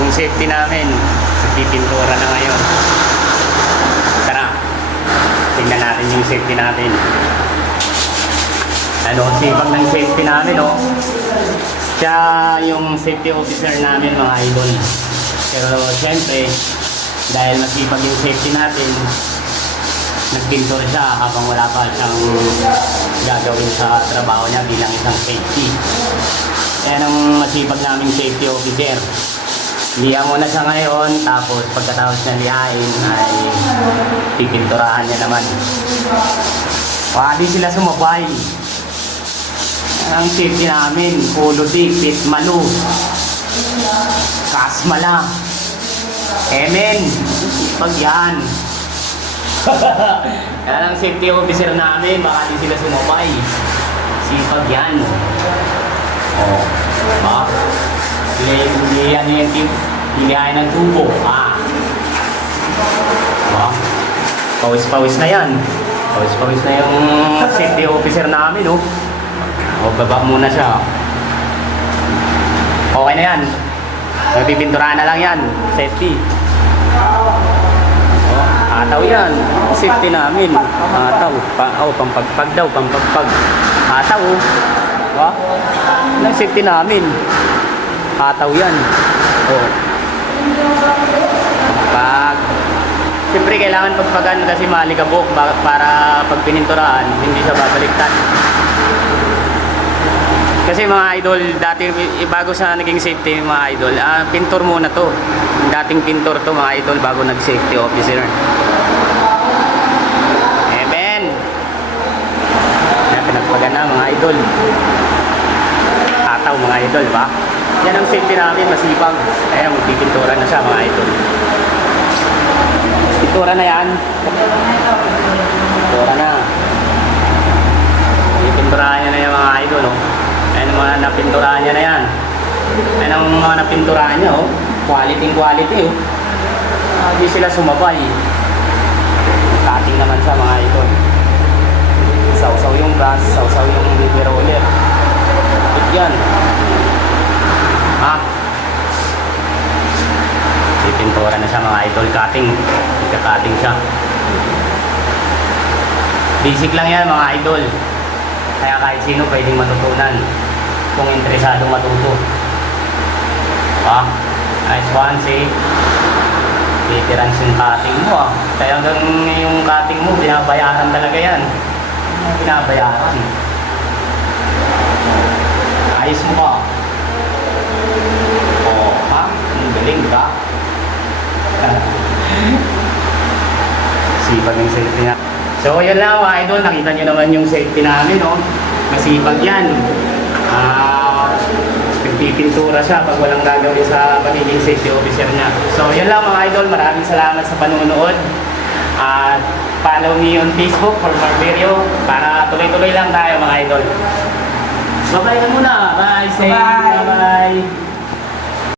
Yung safety namin, nagpipintura na ngayon. Tara, tingnan natin yung safety natin. Ano, sipag ng safety namin, oh. Siya yung safety officer namin, mga idol. Pero siyempre, dahil masipag yung safety natin, nagpintura siya habang wala pa siyang gagawin sa trabaho niya bilang isang safety. Yan ang masipag naming safety officer. Liha muna siya ngayon, tapos pagkatapos niya lihain ay pipinturahan niya naman. Di sila sumabay. Ang safety namin, Polo D, Pitmalu, Kasmala, Emen, pag yan. Yan ang safety officer namin, baka di sila sumabay. Sipag yan. Oh, ba? Hilihan niya yung hilihan ng tubo. Ba? Pawis-pawis na yan. Pawis-pawis na yung safety officer namin, oh. O, baba muna siya. Okay na yan. Magpipinturahan na lang yan. Safety. Ataw yan. Safety namin. Ataw. Pampagpag daw. Pampagpag. Ataw. Ang safety namin. Ataw yan. Pag. Siyempre kailangan pagpagan kasi malikabok para pag pininturahan, hindi siya babaliktad. Kasi mga idol, dati bago sa naging safety mga idol, pintor muna to. Dating pintor to mga idol bago nag-safety officer. Amen. Pinagpagan na mga idol. Ataw mga idol, ba? Yan ang safety namin, masipag. Ayan, magpipintura na siya mga idol. Pintura na yan. Pintura na. Pinturahan niya na yan mga idol, oh. Ayan ang mga napinturahan niya na yan. Ayan ang mga napinturahan niya, oh. Quality, oh. Hindi sila sumabay. Cutting naman sa mga ito. Sausaw yung gas, sausaw yung baby roller. Ito yan. Pipintura na siya mga idol. Cutting. Ika-cutting siya. Basic lang yan mga idol. Kaya kahit sino pwedeng matutunan kung interesado matuto. Nice one, see? Veterans yung cutting mo, Kaya hanggang yung cutting mo, binabayaran talaga yan. Binabayaran. Ayos mo ka. Ang galing ka. Sipag yung safety niya. So yun lang mga idol, nakita nyo naman yung safety namin, masipag yan. Nagpipintura siya pag walang gagawin sa pagiging safety officer niya. So yun lang mga idol, maraming salamat sa panunood. At follow me on Facebook for more video para tuloy-tuloy lang tayo mga idol. Bye-bye na muna. Bye. Say bye. Bye.